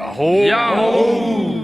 Yahoo! Yahoo!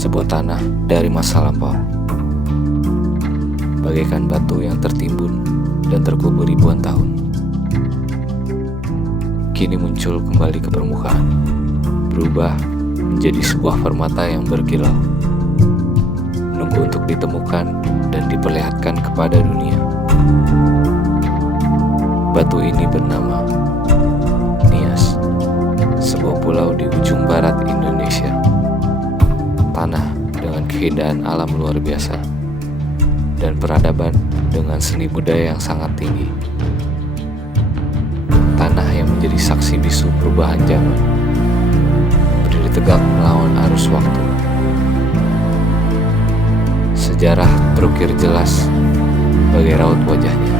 Sebuah tanah dari masa lampau, bagaikan batu yang tertimbun dan terkubur ribuan tahun, kini muncul kembali ke permukaan, berubah menjadi sebuah permata yang berkilau, menunggu untuk ditemukan dan diperlihatkan kepada dunia. Batu ini bernama Nias, sebuah pulau di ujung barat Indonesia. Tanah dengan keindahan alam luar biasa dan peradaban dengan seni budaya yang sangat tinggi. Tanah yang menjadi saksi bisu perubahan zaman, berdiri tegak melawan arus waktu. Sejarah terukir jelas bagai raut wajahnya.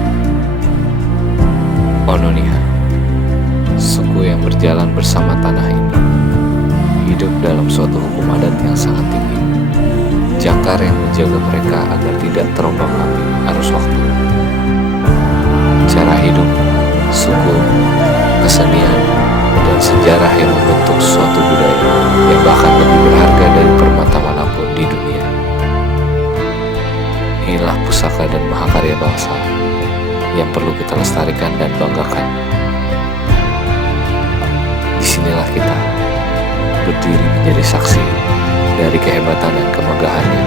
Ononia, suku yang berjalan bersama tanah ini, hidup dalam suatu hukum adat yang sangat tinggi, jangkar yang menjaga mereka agar tidak terombang-ambing arus waktu. Cara hidup, suku, kesenian, dan sejarah yang membentuk suatu budaya yang bahkan lebih berharga dari permata manapun di dunia. Inilah pusaka dan mahakarya bangsa yang perlu kita lestarikan dan banggakan. Disinilah kita berdiri menjadi saksi dari kehebatan dan kemegahannya.